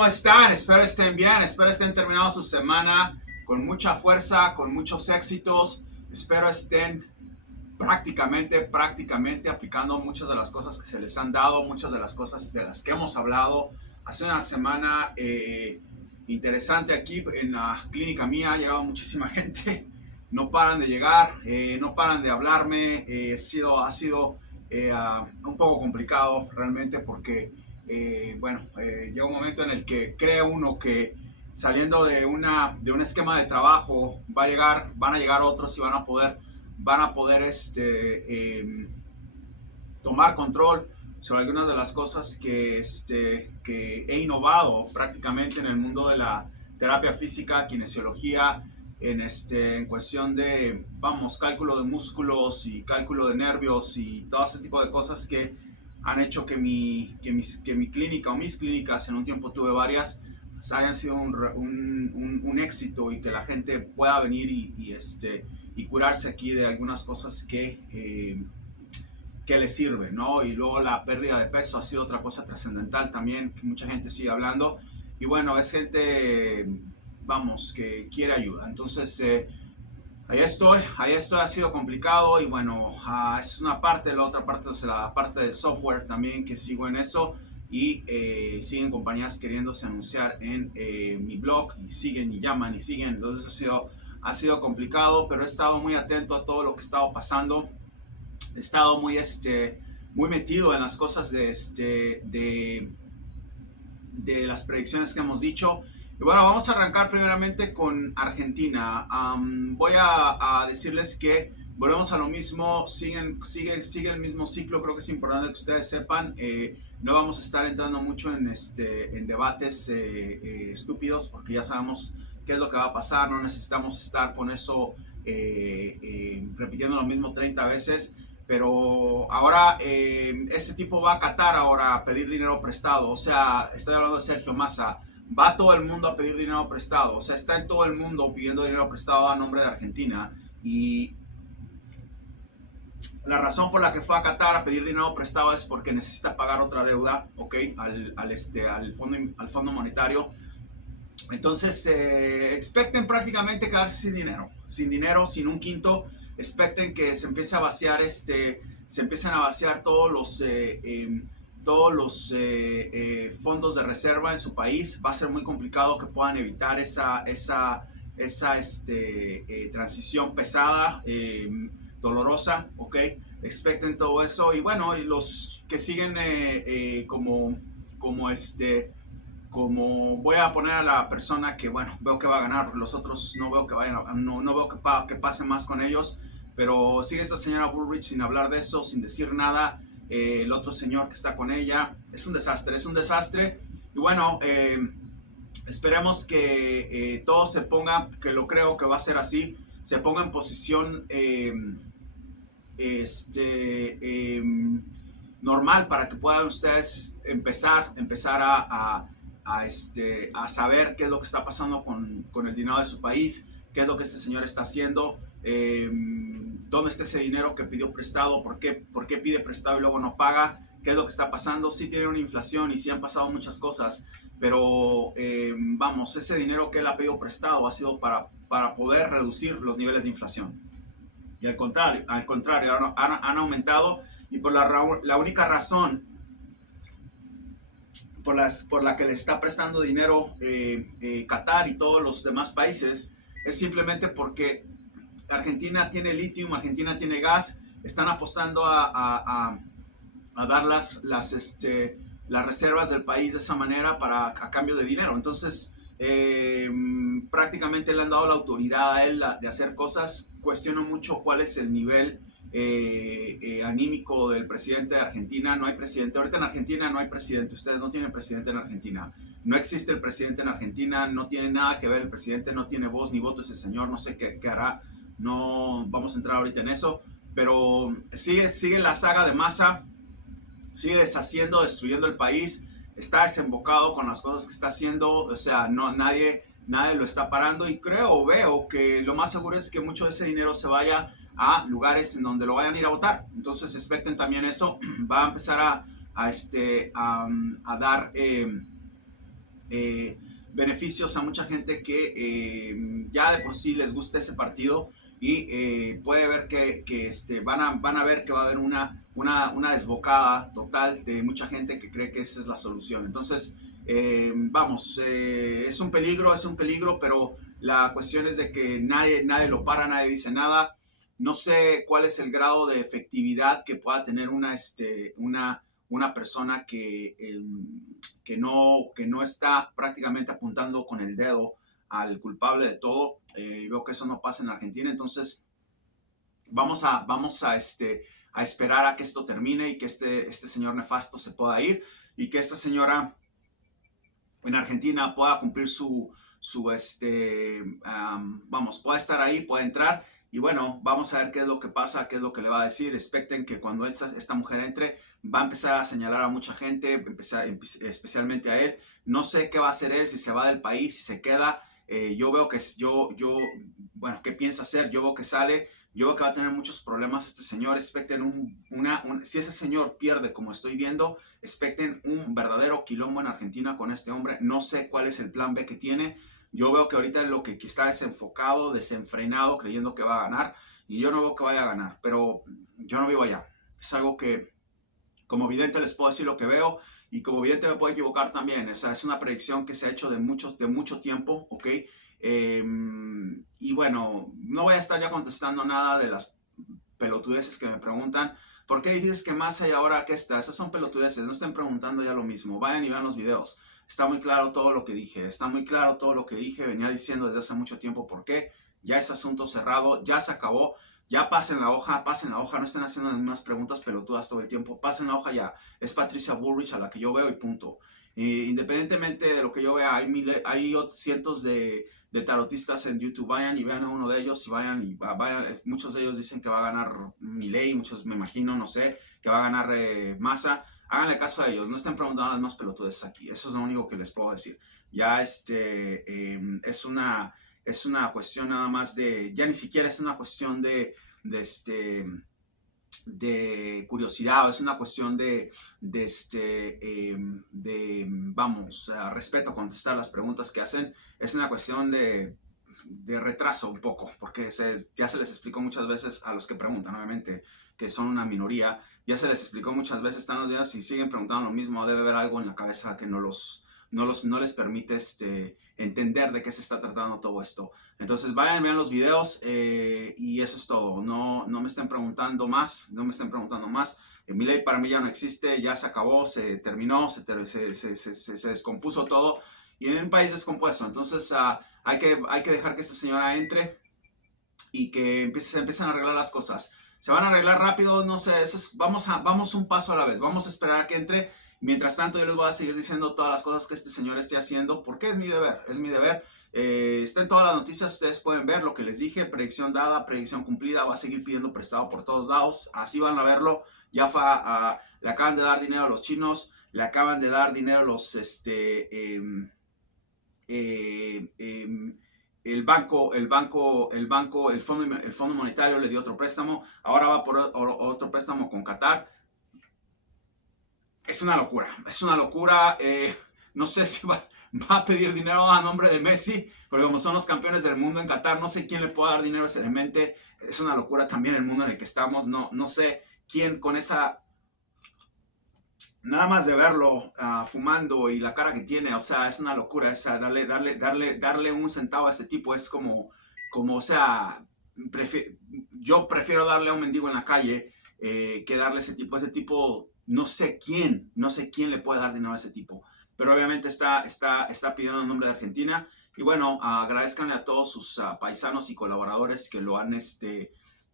¿Cómo están? Espero estén bien, espero estén terminando su semana con mucha fuerza, con muchos éxitos. Espero estén prácticamente aplicando muchas de las cosas que se les han dado, muchas de las cosas de las que hemos hablado. Ha sido una semana interesante aquí en la clínica mía. Ha llegado muchísima gente, no paran de llegar, no paran de hablarme. Ha sido un poco complicado realmente porque, llega un momento en el que cree uno que saliendo de un esquema de trabajo van a llegar otros y van a poder tomar control sobre algunas de las cosas que he innovado prácticamente en el mundo de la terapia física, kinesiología, en cuestión de, cálculo de músculos y cálculo de nervios y todo ese tipo de cosas que han hecho que mi clínica o mis clínicas, en un tiempo tuve varias, hayan sido un éxito y que la gente pueda venir y curarse aquí de algunas cosas que les sirve, ¿no? Y luego la pérdida de peso ha sido otra cosa trascendental también, que mucha gente sigue hablando. Y bueno, es gente, que quiere ayuda. Entonces, ahí estoy, ha sido complicado y bueno, es una parte, la otra parte es la parte del software también, que sigo en eso y siguen compañías queriéndose anunciar en mi blog y siguen y llaman y siguen. Entonces ha sido complicado, pero he estado muy atento a todo lo que ha estado pasando. He estado muy metido en las cosas de las predicciones que hemos dicho. Y bueno, vamos a arrancar primeramente con Argentina. Voy a decirles que volvemos a lo mismo, sigue el mismo ciclo. Creo que es importante que ustedes sepan. No vamos a estar entrando mucho en debates estúpidos, porque ya sabemos qué es lo que va a pasar. No necesitamos estar con eso repitiendo lo mismo 30 veces. Pero ahora este tipo va a Qatar ahora a pedir dinero prestado. O sea, estoy hablando de Sergio Massa. Va todo el mundo a pedir dinero prestado. O sea, está en todo el mundo pidiendo dinero prestado a nombre de Argentina. Y la razón por la que fue a Qatar a pedir dinero prestado es porque necesita pagar otra deuda, ¿ok? Al fondo monetario. Entonces, expecten prácticamente quedarse sin dinero, sin un quinto. Expecten que se empiece a vaciar, se empiecen a vaciar todos los fondos de reserva en su país. Va a ser muy complicado que puedan evitar esa transición pesada, dolorosa, ¿ok? Expecten todo eso y bueno, y los que siguen como voy a poner a la persona que, bueno, veo que va a ganar, los otros no veo que vayan, no veo que pase más con ellos, pero sigue esta señora Bullrich sin hablar de eso, sin decir nada. El otro señor que está con ella, es un desastre. Y bueno, esperemos que todo se ponga, que lo creo que va a ser así, se ponga en posición normal para que puedan ustedes empezar a saber qué es lo que está pasando con el dinero de su país, qué es lo que este señor está haciendo, dónde está ese dinero que pidió prestado, por qué pide prestado y luego no paga, qué es lo que está pasando. Sí tiene una inflación y sí han pasado muchas cosas, pero ese dinero que él ha pedido prestado ha sido para poder reducir los niveles de inflación. Y al contrario han aumentado, y por la única razón por la que le está prestando dinero Qatar y todos los demás países es simplemente porque Argentina tiene litio, Argentina tiene gas. Están apostando a dar las reservas del país de esa manera a cambio de dinero. Entonces, prácticamente le han dado la autoridad a él de hacer cosas. Cuestiono mucho cuál es el nivel anímico del presidente de Argentina. No hay presidente. Ahorita en Argentina no hay presidente. Ustedes no tienen presidente en Argentina. No existe el presidente en Argentina. No tiene nada que ver el presidente. No tiene voz ni voto ese señor. No sé qué hará. No vamos a entrar ahorita en eso. Pero sigue la saga de Massa. Sigue deshaciendo, destruyendo el país. Está desembocado con las cosas que está haciendo. O sea, nadie lo está parando. Y veo que lo más seguro es que mucho de ese dinero se vaya a lugares en donde lo vayan a ir a votar. Entonces expecten también eso. Va a empezar a dar beneficios a mucha gente que ya de por sí les gusta ese partido y puede ver que van a ver que va a haber una desbocada total de mucha gente que cree que esa es la solución. Entonces, es un peligro, pero la cuestión es de que nadie lo para, nadie dice nada. No sé cuál es el grado de efectividad que pueda tener una persona que no está prácticamente apuntando con el dedo al culpable de todo. Veo que eso no pasa en Argentina, entonces a esperar a que esto termine y que este señor nefasto se pueda ir y que esta señora en Argentina pueda cumplir pueda estar ahí, pueda entrar. Y bueno, vamos a ver qué es lo que pasa, qué es lo que le va a decir. Expecten que cuando esta mujer entre, va a empezar a señalar a mucha gente, especialmente a él. No sé qué va a hacer él, si se va del país, si se queda. Yo veo que, bueno, ¿qué piensa hacer? Yo veo que sale. Yo veo que va a tener muchos problemas este señor. Expecten si ese señor pierde, como estoy viendo, expecten un verdadero quilombo en Argentina con este hombre. No sé cuál es el plan B que tiene. Yo veo que ahorita lo que está desenfocado, desenfrenado, creyendo que va a ganar. Y yo no veo que vaya a ganar, pero yo no vivo allá. Es algo que, como vidente, les puedo decir lo que veo. Y como vidente me puedo equivocar también. O sea, es una predicción que se ha hecho de mucho tiempo, ¿ok? Y bueno, no voy a estar ya contestando nada de las pelotudeces que me preguntan. ¿Por qué dices que más hay ahora que esta? Esas son pelotudeces, no estén preguntando ya lo mismo. Vayan y vean los videos. Está muy claro todo lo que dije. Está muy claro todo lo que dije. Venía diciendo desde hace mucho tiempo por qué. Ya es asunto cerrado, ya se acabó. Ya pasen la hoja, no estén haciendo más preguntas pelotudas todo el tiempo. Pasen la hoja ya. Es Patricia Bullrich a la que yo veo y punto. Independientemente de lo que yo vea, hay cientos de tarotistas en YouTube. Vayan y vean a uno de ellos y vayan. Muchos de ellos dicen que va a ganar Milei, muchos me imagino, no sé, que va a ganar Massa. Háganle caso a ellos, no estén preguntando las más pelotudes aquí. Eso es lo único que les puedo decir. Ya es una cuestión nada más ya ni siquiera es una cuestión de curiosidad, es una cuestión respeto a contestar las preguntas que hacen. Es una cuestión de retraso un poco, porque ya se les explicó muchas veces a los que preguntan, obviamente, que son una minoría, ya se les explicó muchas veces, están los días y siguen preguntando lo mismo. Debe haber algo en la cabeza que no les permite entender de qué se está tratando todo esto. Entonces vayan, vean los videos y eso es todo. No me estén preguntando más, Milei para mí ya no existe, ya se acabó, se terminó, se descompuso todo y en un país descompuesto. Entonces hay que dejar que esta señora entre y que se empiecen a arreglar las cosas. Se van a arreglar rápido, no sé, vamos un paso a la vez, vamos a esperar a que entre. Mientras tanto, yo les voy a seguir diciendo todas las cosas que este señor esté haciendo, porque es mi deber. Está en todas las noticias, ustedes pueden ver lo que les dije, predicción dada, predicción cumplida, va a seguir pidiendo prestado por todos lados, así van a verlo. Ya le acaban de dar dinero a los chinos, le acaban de dar dinero a los, el Fondo Monetario le dio otro préstamo, ahora va por otro préstamo con Qatar. Es una locura. No sé si va a pedir dinero a nombre de Messi, porque como son los campeones del mundo en Qatar, no sé quién le puede dar dinero a ese demente. Es una locura también el mundo en el que estamos. No sé quién con esa, nada más de verlo fumando y la cara que tiene, o sea, es una locura. Darle un centavo a este tipo es como o sea, yo prefiero darle a un mendigo en la calle que darle a ese tipo. No sé quién le puede dar dinero a ese tipo, pero obviamente está pidiendo en nombre de Argentina. Y bueno, agradezcanle a todos sus paisanos y colaboradores que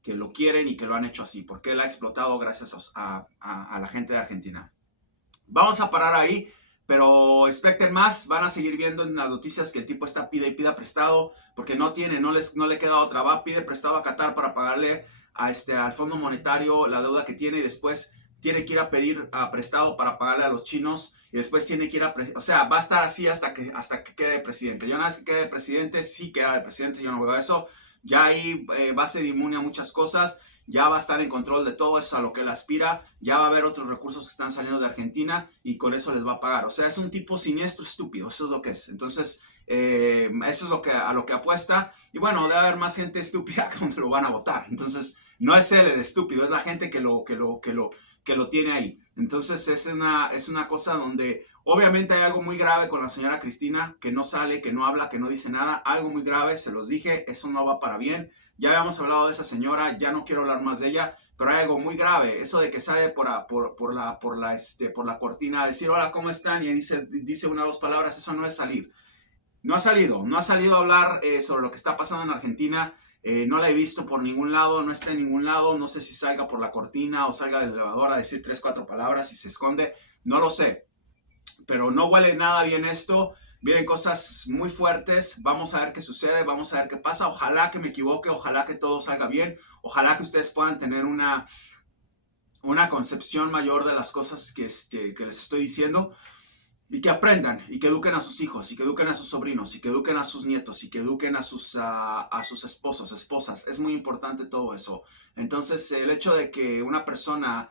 que lo quieren y que lo han hecho así, porque él ha explotado gracias a la gente de Argentina. Vamos a parar ahí, pero expecten más. Van a seguir viendo en las noticias que el tipo está pida prestado, porque no le queda otra. Pide prestado a Qatar para pagarle al Fondo Monetario la deuda que tiene, y después tiene que ir a pedir prestado para pagarle a los chinos, y después tiene que ir o sea, va a estar así hasta que quede presidente. Yo una vez que quede presidente, sí queda de presidente, yo no veo eso. Ya ahí va a ser inmune a muchas cosas, ya va a estar en control de todo eso a lo que él aspira, ya va a haber otros recursos que están saliendo de Argentina y con eso les va a pagar. O sea, es un tipo siniestro, estúpido, eso es lo que es. Entonces, eso es a lo que apuesta. Y bueno, debe haber más gente estúpida cuando lo van a votar. Entonces, no es él el estúpido, es la gente que lo tiene ahí. Entonces, es una cosa donde obviamente hay algo muy grave con la señora Cristina, que no sale, que no habla, que no dice nada. Algo muy grave, se los dije, eso no va para bien. Ya habíamos hablado de esa señora, ya no quiero hablar más de ella, pero hay algo muy grave. Eso de que sale por la cortina a decir, hola, ¿cómo están? Y dice una o dos palabras, eso no es salir. No ha salido a hablar sobre lo que está pasando en Argentina. No la he visto por ningún lado, no está en ningún lado. No sé si salga por la cortina o salga del elevador a decir 3, 4 palabras y se esconde. No lo sé, pero no huele nada bien esto. Vienen cosas muy fuertes. Vamos a ver qué sucede, vamos a ver qué pasa. Ojalá que me equivoque, ojalá que todo salga bien. Ojalá que ustedes puedan tener una concepción mayor de las cosas que les estoy diciendo. Y que aprendan, y que eduquen a sus hijos, y que eduquen a sus sobrinos, y que eduquen a sus nietos, y que eduquen a sus esposos, esposas. Es muy importante todo eso. Entonces, el hecho de que una persona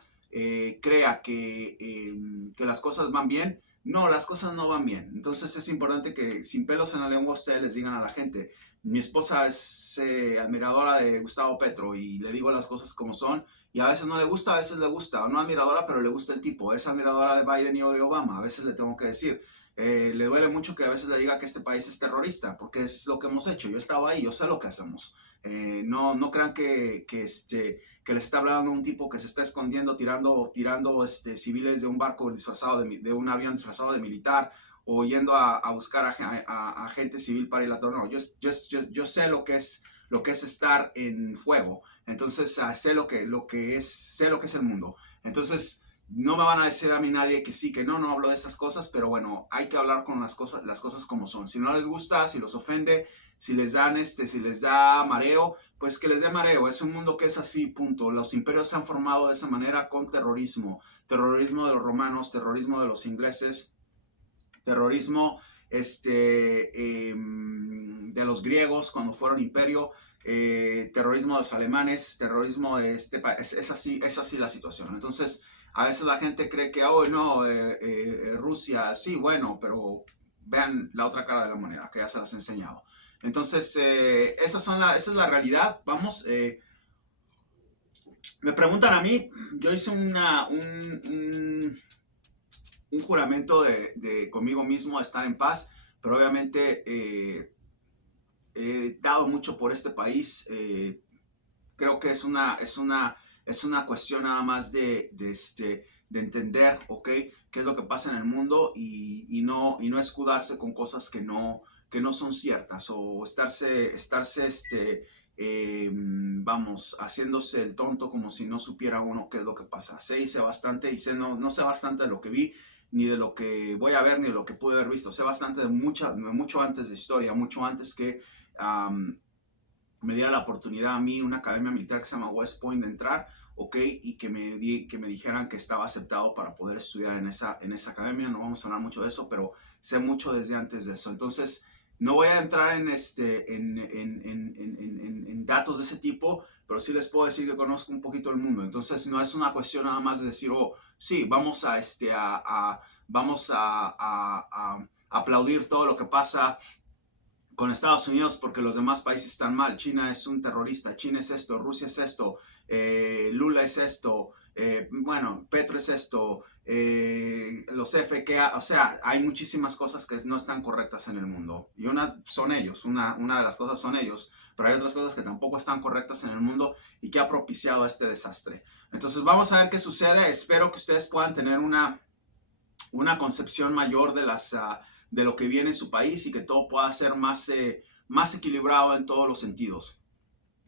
crea que las cosas van bien, no, las cosas no van bien. Entonces, es importante que sin pelos en la lengua ustedes les digan a la gente. Mi esposa es admiradora de Gustavo Petro, y le digo las cosas como son. Y a veces no le gusta, a veces le gusta. No admiradora, pero le gusta el tipo. Es admiradora de Biden y de Obama. A veces le tengo que decir. Le duele mucho que a veces le diga que este país es terrorista, porque es lo que hemos hecho. Yo estaba ahí, yo sé lo que hacemos. No crean que les está hablando un tipo que se está escondiendo, tirando civiles de un barco disfrazado de un avión disfrazado de militar, o yendo a buscar a gente civil para ir a torno. Yo sé lo que es estar en fuego. Entonces, sé lo que es el mundo. Entonces, no me van a decir a mí nadie que sí, que no hablo de esas cosas, pero bueno, hay que hablar con las cosas como son. Si no les gusta, si los ofende, si les da mareo, pues que les dé mareo. Es un mundo que es así, punto. Los imperios se han formado de esa manera con terrorismo. Terrorismo de los romanos, terrorismo de los ingleses, terrorismo de los griegos cuando fueron imperio, terrorismo de los alemanes, terrorismo de este país. Es así la situación. Entonces, a veces la gente cree que, oh, no, Rusia, sí, bueno, pero vean la otra cara de la moneda, que ya se las he enseñado. Entonces, esa es la realidad. Vamos, me preguntan a mí, yo hice un juramento de conmigo mismo, de estar en paz, pero obviamente he dado mucho por este país. Creo que es una cuestión nada más de entender, ¿ok? Qué es lo que pasa en el mundo y no escudarse con cosas que no son ciertas, o estarse vamos, haciéndose el tonto como si no supiera uno qué es lo que pasa. Sé bastante y no sé bastante de lo que vi, ni de lo que voy a ver, ni de lo que pude haber visto. Sé bastante de mucho antes de historia, mucho antes que me diera la oportunidad a mí, una academia militar que se llama West Point, de entrar, ¿ok? Y que me dijeran que estaba aceptado para poder estudiar en esa academia. No vamos a hablar mucho de eso, pero sé mucho desde antes de eso. Entonces, no voy a entrar en datos de ese tipo, pero sí les puedo decir que conozco un poquito el mundo. Entonces, no es una cuestión nada más de decir, oh, sí, vamos a aplaudir todo lo que pasa con Estados Unidos porque los demás países están mal. China es un terrorista, China es esto, Rusia es esto, Lula es esto, bueno, Petro es esto, los FK, o sea, hay muchísimas cosas que no están correctas en el mundo. Y una son ellos, una de las cosas son ellos, pero hay otras cosas que tampoco están correctas en el mundo y que ha propiciado este desastre. Entonces vamos a ver qué sucede. Espero que ustedes puedan tener una concepción mayor de lo que viene en su país y que todo pueda ser más equilibrado en todos los sentidos.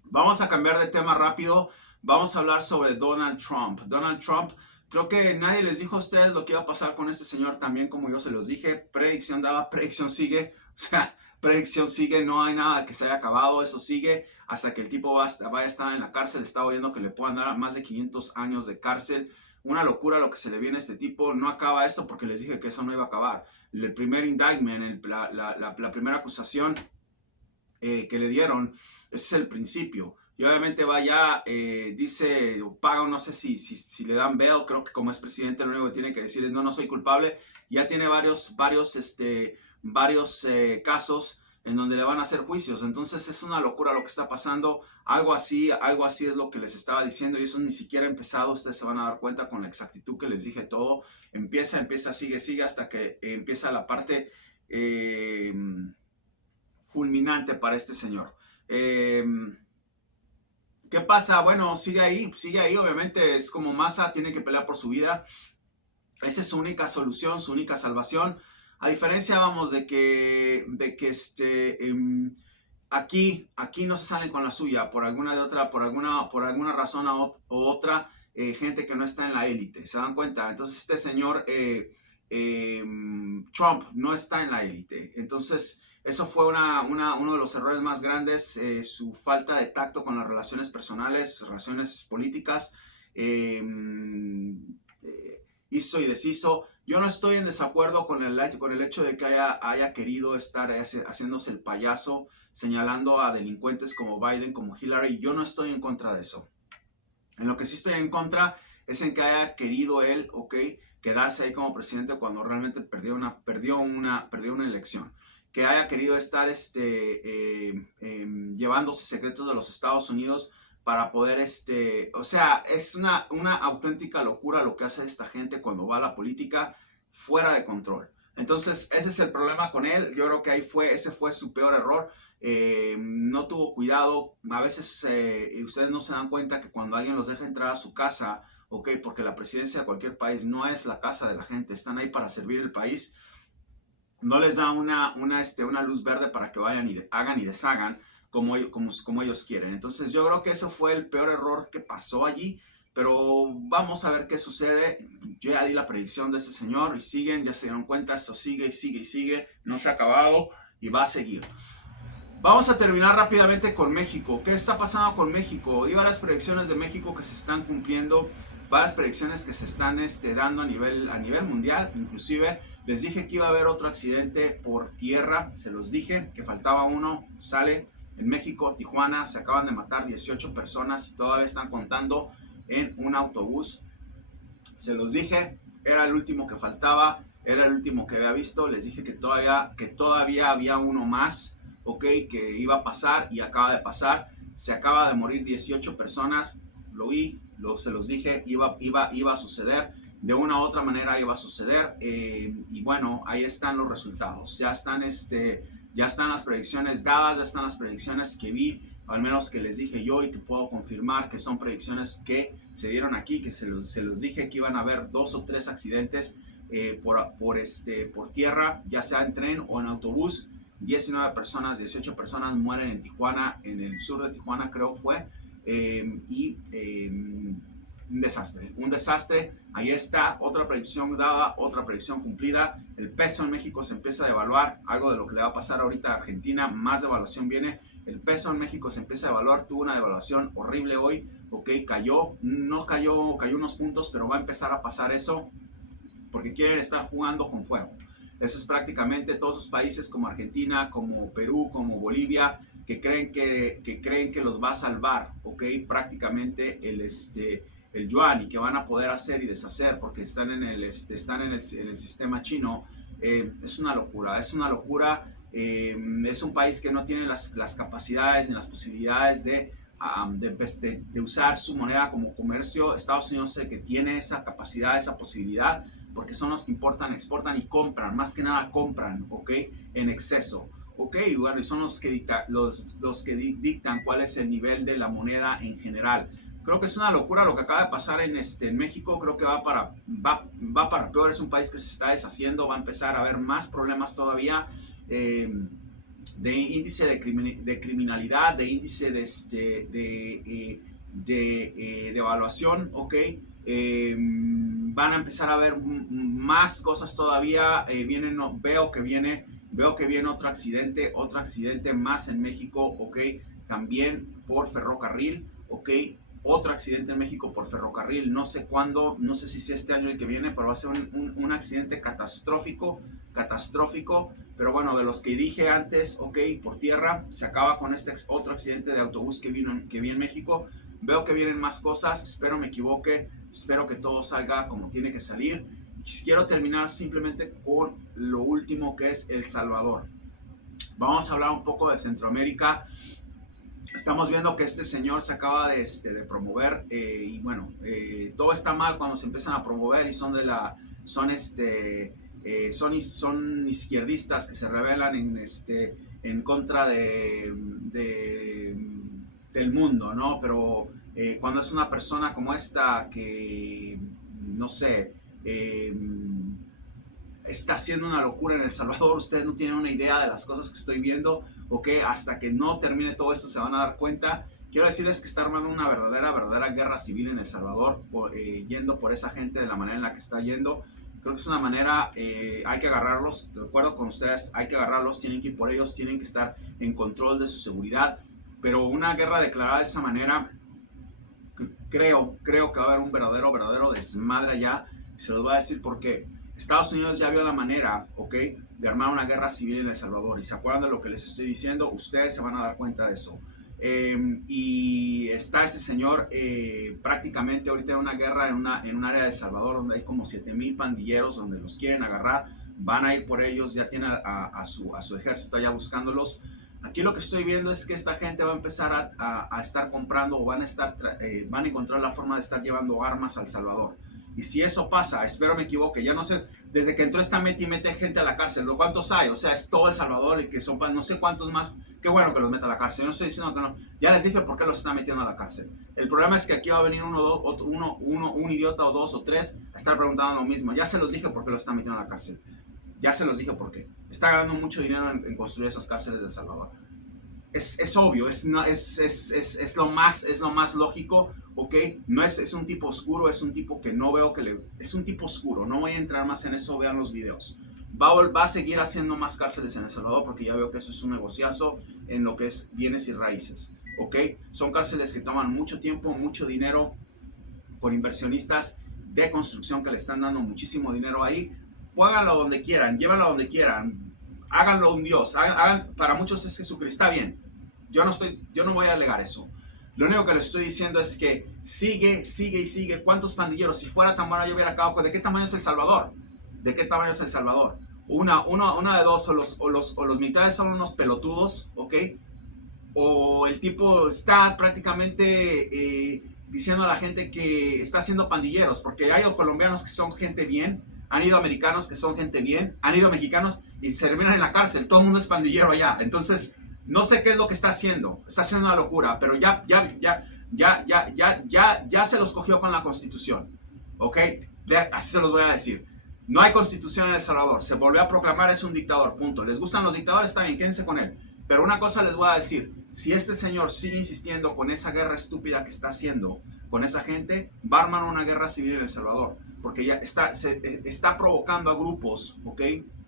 Vamos a cambiar de tema rápido. Vamos a hablar sobre Donald Trump. Donald Trump, creo que nadie les dijo a ustedes lo que iba a pasar con este señor, también como yo se los dije. Predicción dada, predicción sigue. O sea, predicción sigue, no hay nada que se haya acabado, eso sigue hasta que el tipo vaya a estar en la cárcel. Estaba oyendo que le puedan dar más de 500 años de cárcel. Una locura lo que se le viene a este tipo. No acaba esto porque les dije que eso no iba a acabar. El primer indictment, la primera acusación que le dieron, ese es el principio. y obviamente va ya, dice, paga, no sé si le dan bail, creo que como es presidente lo único que tiene que decir es no soy culpable. Ya tiene varios casos en donde le van a hacer juicios. Entonces es una locura lo que está pasando. Algo así es lo que les estaba diciendo y eso ni siquiera ha empezado. Ustedes se van a dar cuenta con la exactitud que les dije todo. Empieza, sigue hasta que empieza la parte fulminante para este señor. ¿Qué pasa? Bueno, sigue ahí, obviamente es como Massa, tiene que pelear por su vida. Esa es su única solución, su única salvación. A diferencia, vamos, de que aquí no se salen con la suya por alguna razón u otra, gente que no está en la élite, ¿se dan cuenta? Entonces este señor Trump no está en la élite. Entonces eso fue uno de los errores más grandes, su falta de tacto con las relaciones personales, relaciones políticas, hizo y deshizo. Yo no estoy en desacuerdo con el hecho de que haya querido estar haciéndose el payaso, señalando a delincuentes como Biden, como Hillary. Yo no estoy en contra de eso. En lo que sí estoy en contra es en que haya querido él, quedarse ahí como presidente cuando realmente perdió una elección. Que haya querido estar llevándose secretos de los Estados Unidos para poder, o sea, es una auténtica locura lo que hace esta gente cuando va a la política, fuera de control. Entonces, ese es el problema con él. Yo creo que ese fue su peor error. No tuvo cuidado. A veces ustedes no se dan cuenta que cuando alguien los deja entrar a su casa, porque la presidencia de cualquier país no es la casa de la gente, están ahí para servir el país, no les da una luz verde para que vayan y hagan y deshagan como ellos quieren. Entonces yo creo que eso fue el peor error que pasó allí, pero vamos a ver qué sucede. Yo ya di la predicción de ese señor y siguen, ya se dieron cuenta, esto sigue y sigue y sigue, no se ha acabado y va a seguir. Vamos a terminar rápidamente con México. ¿Qué está pasando con México? Hay varias predicciones de México que se están cumpliendo, varias predicciones que se están dando a nivel mundial. Inclusive les dije que iba a haber otro accidente por tierra, se los dije, que faltaba uno, sale en México, Tijuana, se acaban de matar 18 personas y todavía están contando en un autobús. Se los dije, era el último que faltaba, era el último que había visto, les dije que todavía había uno más, que iba a pasar y acaba de pasar. Se acaba de morir 18 personas, lo vi, se los dije, iba a suceder, de una u otra manera iba a suceder, y bueno, ahí están los resultados, ya están las predicciones dadas, ya están las predicciones que vi, al menos que les dije yo y que puedo confirmar que son predicciones que se dieron aquí, que se los dije que iban a haber 2 o 3 accidentes por tierra, ya sea en tren o en autobús. 19 personas, 18 personas mueren en Tijuana, en el sur de Tijuana creo fue, un desastre, ahí está, otra predicción dada, otra predicción cumplida. El peso en México se empieza a devaluar, algo de lo que le va a pasar ahorita a Argentina, más devaluación viene. El peso en México se empieza a devaluar, tuvo una devaluación horrible hoy, cayó unos puntos, pero va a empezar a pasar eso, porque quieren estar jugando con fuego. Eso es prácticamente todos esos países como Argentina, como Perú, como Bolivia, que creen que los va a salvar, prácticamente el yuan, y que van a poder hacer y deshacer porque están en el sistema chino. Es una locura, es un país que no tiene las capacidades ni las posibilidades de usar su moneda como comercio. Estados Unidos sé que tiene esa capacidad, esa posibilidad, porque son los que importan, exportan y compran, más que nada compran, en exceso, bueno, y son los que dictan cuál es el nivel de la moneda en general. Creo que es una locura lo que acaba de pasar en México. Creo que va para peor. Es un país que se está deshaciendo, va a empezar a haber más problemas todavía, de índice de criminalidad, de índice de evaluación, van a empezar a ver más cosas todavía. Veo que viene otro accidente más en México, también por ferrocarril, otro accidente en México por ferrocarril, no sé cuándo, no sé si es este año el que viene, pero va a ser un accidente catastrófico, pero bueno, de los que dije antes, ok, por tierra, se acaba con este otro accidente de autobús que vi en México. Veo que vienen más cosas, espero me equivoque, espero que todo salga como tiene que salir. Quiero terminar simplemente con lo último, que es El Salvador. Vamos a hablar un poco de Centroamérica. Estamos viendo que este señor se acaba de promover, y bueno, todo está mal cuando se empiezan a promover y son son izquierdistas que se rebelan en contra del mundo, ¿no? Pero cuando es una persona como esta que, no sé, está haciendo una locura en El Salvador, ustedes no tienen una idea de las cosas que estoy viendo, ok, hasta que no termine todo esto se van a dar cuenta. Quiero decirles que está armando una verdadera guerra civil en El Salvador, yendo por esa gente de la manera en la que está yendo. Creo que es una manera, hay que agarrarlos, de acuerdo con ustedes, hay que agarrarlos, tienen que ir por ellos, tienen que estar en control de su seguridad, pero una guerra declarada de esa manera, creo que va a haber un verdadero desmadre allá. Se los voy a decir por qué. Estados Unidos ya vio la manera, ok, de armar una guerra civil en El Salvador, y se acuerdan de lo que les estoy diciendo, ustedes se van a dar cuenta de eso. Y está este señor prácticamente ahorita en una guerra en un área de El Salvador donde hay como 7,000 pandilleros donde los quieren agarrar, van a ir por ellos, ya tiene a su ejército allá buscándolos. Aquí lo que estoy viendo es que esta gente va a empezar a estar comprando o van a encontrar la forma de estar llevando armas a El Salvador. Y si eso pasa, espero me equivoque, ya no sé, desde que entró esta mete gente a la cárcel, ¿cuántos hay? O sea, es todo El Salvador y que son no sé cuántos más. Qué bueno que los meta a la cárcel. Yo no estoy diciendo que no. Ya les dije por qué los está metiendo a la cárcel. El problema es que aquí va a venir un idiota o dos o tres a estar preguntando lo mismo. Ya se los dije por qué los están metiendo a la cárcel. Ya se los dije por qué. Está ganando mucho dinero en construir esas cárceles de El Salvador. Es obvio, es lo más lógico, ¿ok? No es un tipo oscuro, es un tipo que no veo es un tipo oscuro, no voy a entrar más en eso, vean los videos. Va a seguir haciendo más cárceles en El Salvador porque ya veo que eso es un negociazo en lo que es bienes y raíces, ¿ok? Son cárceles que toman mucho tiempo, mucho dinero, con inversionistas de construcción que le están dando muchísimo dinero ahí. Pónganlo donde quieran, llévenlo donde quieran, háganlo un Dios, para muchos es Jesucristo, está bien, yo no voy a alegar eso. Lo único que les estoy diciendo es que sigue. ¿Cuántos pandilleros? Si fuera tan bueno yo hubiera acabado. ¿De qué tamaño es El Salvador? ¿De qué tamaño es El Salvador? Una de dos, o los militares son unos pelotudos, ¿ok? O el tipo está prácticamente diciendo a la gente que está haciendo pandilleros, porque hay colombianos que son gente bien, han ido americanos que son gente bien, han ido mexicanos y se terminan en la cárcel, todo el mundo es pandillero allá. Entonces, no sé qué es lo que está haciendo una locura, pero ya se los cogió con la Constitución, ¿ok? Así se los voy a decir. No hay Constitución en El Salvador, se volvió a proclamar, es un dictador, punto. ¿Les gustan los dictadores? Está bien, quédense con él. Pero una cosa les voy a decir, si este señor sigue insistiendo con esa guerra estúpida que está haciendo con esa gente, va a armar una guerra civil en El Salvador, porque ya está provocando a grupos, ¿ok?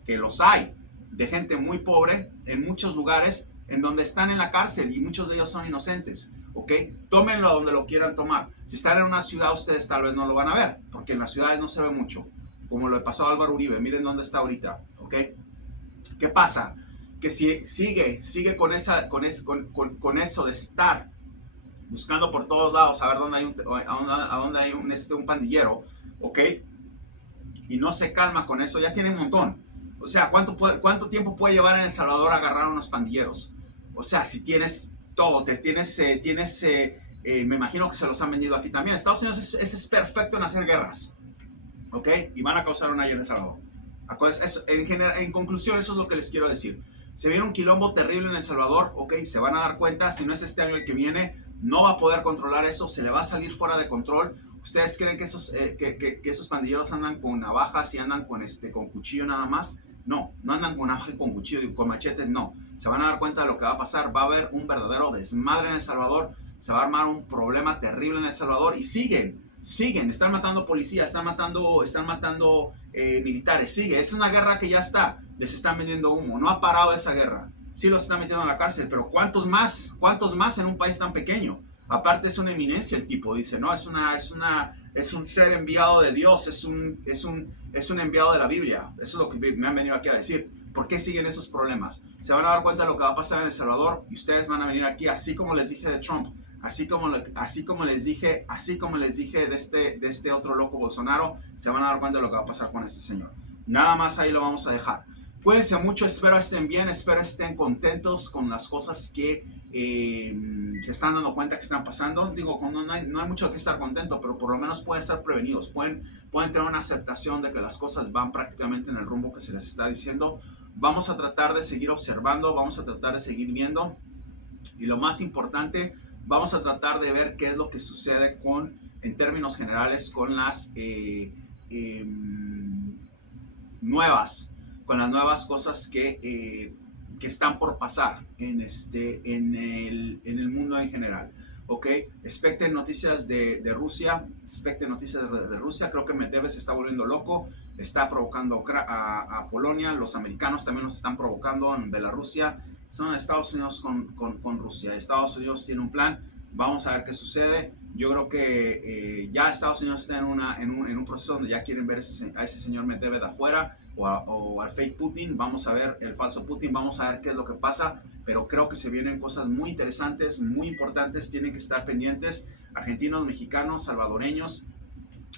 Que los hay, de gente muy pobre en muchos lugares en donde están en la cárcel y muchos de ellos son inocentes, ¿ok? Tómenlo a donde lo quieran tomar. Si están en una ciudad, ustedes tal vez no lo van a ver, porque en las ciudades no se ve mucho, como lo pasó a Álvaro Uribe. Miren dónde está ahorita, ¿ok? ¿Qué pasa? Que si sigue con eso de estar buscando por todos lados a ver dónde hay un pandillero, ¿ok? Y no se calma con eso, ya tiene un montón. O sea, ¿cuánto tiempo puede llevar en El Salvador a agarrar a unos pandilleros? O sea, si tienes todo, me imagino que se los han vendido aquí también. Estados Unidos es perfecto en hacer guerras, ¿ok? Y van a causar una allá en El Salvador. En conclusión, eso es lo que les quiero decir. Se viene un quilombo terrible en El Salvador, ¿ok? Se van a dar cuenta, si no es este año el que viene, no va a poder controlar eso, se le va a salir fuera de control. ¿Ustedes creen que esos pandilleros andan con navajas y andan con cuchillo nada más? No andan con navaja y con cuchillo y con machetes, no. Se van a dar cuenta de lo que va a pasar, va a haber un verdadero desmadre en El Salvador, se va a armar un problema terrible en El Salvador y siguen, están matando policías, están matando militares, es una guerra que ya está, les están vendiendo humo, no ha parado esa guerra. Sí los están metiendo a la cárcel, pero ¿cuántos más en un país tan pequeño? Aparte es una eminencia el tipo, dice, no, es un ser enviado de Dios, es un enviado de la Biblia. Eso es lo que me han venido aquí a decir. ¿Por qué siguen esos problemas? Se van a dar cuenta de lo que va a pasar en El Salvador y ustedes van a venir aquí, así como les dije de Trump, así como les dije de este otro loco Bolsonaro, se van a dar cuenta de lo que va a pasar con este señor. Nada más ahí lo vamos a dejar. Cuídense mucho, espero estén bien, espero estén contentos con las cosas que se están dando cuenta que están pasando. Digo, no hay mucho que estar contento, pero por lo menos pueden estar prevenidos, pueden tener una aceptación de que las cosas van prácticamente en el rumbo que se les está diciendo. Vamos a tratar de seguir observando, vamos a tratar de seguir viendo y lo más importante, vamos a tratar de ver qué es lo que sucede en términos generales con las nuevas cosas que están por pasar en el mundo en general. ¿Ok? Expecten noticias de Rusia, creo que Medvedev se está volviendo loco, está provocando a Polonia, los americanos también nos están provocando en Bielorrusia, son Estados Unidos con Rusia. Estados Unidos tiene un plan, vamos a ver qué sucede. Yo creo que ya Estados Unidos está en un proceso donde ya quieren ver a ese señor Medvedev afuera o al fake Putin. Vamos a ver el falso Putin, vamos a ver qué es lo que pasa, pero creo que se vienen cosas muy interesantes, muy importantes, tienen que estar pendientes, argentinos, mexicanos, salvadoreños.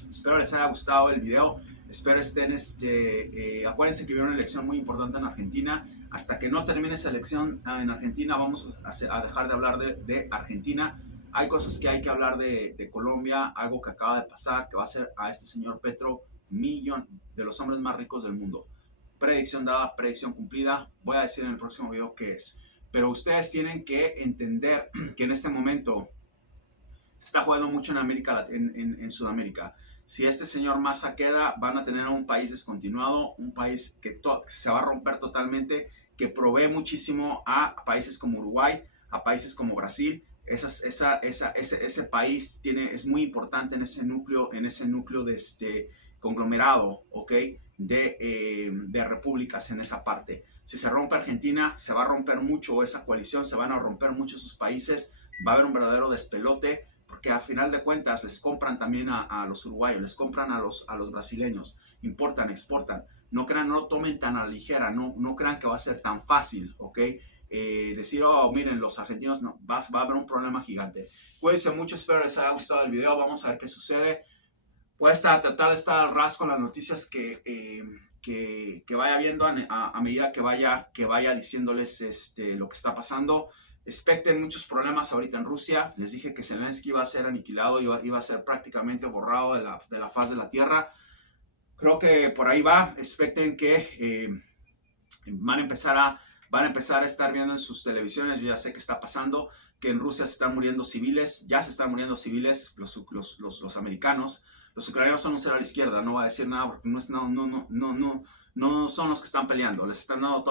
Espero les haya gustado el video, espero estén, acuérdense que viene una elección muy importante en Argentina. Hasta que no termine esa elección en Argentina vamos a dejar de hablar de Argentina. Hay cosas que hay que hablar de Colombia, algo que acaba de pasar, que va a ser a este señor Petro millón de los hombres más ricos del mundo. Predicción dada, predicción cumplida. Voy a decir en el próximo video qué es. Pero ustedes tienen que entender que en este momento se está jugando mucho en Sudamérica. Si este señor Massa queda, van a tener un país descontinuado, un país que se va a romper totalmente, que provee muchísimo a países como Uruguay, a países como Brasil. Ese país es muy importante en ese núcleo de este conglomerado, ¿ok? De repúblicas en esa parte. Si se rompe Argentina, se va a romper mucho esa coalición, se van a romper mucho sus países, va a haber un verdadero despelote, porque a final de cuentas les compran también a los uruguayos, les compran a los brasileños, importan, exportan. No lo tomen tan a la ligera, no crean que va a ser tan fácil, ¿ok? Decir, oh, miren, los argentinos, no, va a haber un problema gigante. Cuídense mucho, espero les haya gustado el video, vamos a ver qué sucede. Voy a tratar de estar al ras con las noticias que vaya viendo a medida que vaya diciéndoles lo que está pasando. Expecten muchos problemas ahorita en Rusia. Les dije que Zelensky iba a ser aniquilado, iba a ser prácticamente borrado de la faz de la tierra. Creo que por ahí va. Expecten que van a empezar a estar viendo en sus televisiones. Yo ya sé que está pasando, que en Rusia se están muriendo civiles, ya se están muriendo civiles los americanos. Los ucranianos son un cero a la izquierda, no voy a decir nada porque no son los que están peleando, les están dando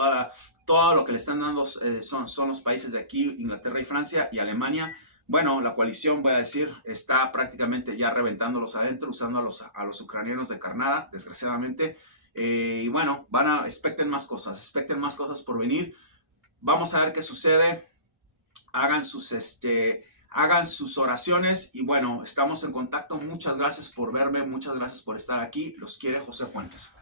todo lo que les están dando son los países de aquí, Inglaterra y Francia y Alemania. Bueno, la coalición, voy a decir, está prácticamente ya reventándolos adentro, usando a los ucranianos de carnada, desgraciadamente. Y bueno, expecten más cosas por venir. Vamos a ver qué sucede. Hagan sus oraciones y bueno, estamos en contacto. Muchas gracias por verme, muchas gracias por estar aquí. Los quiere José Fuentes.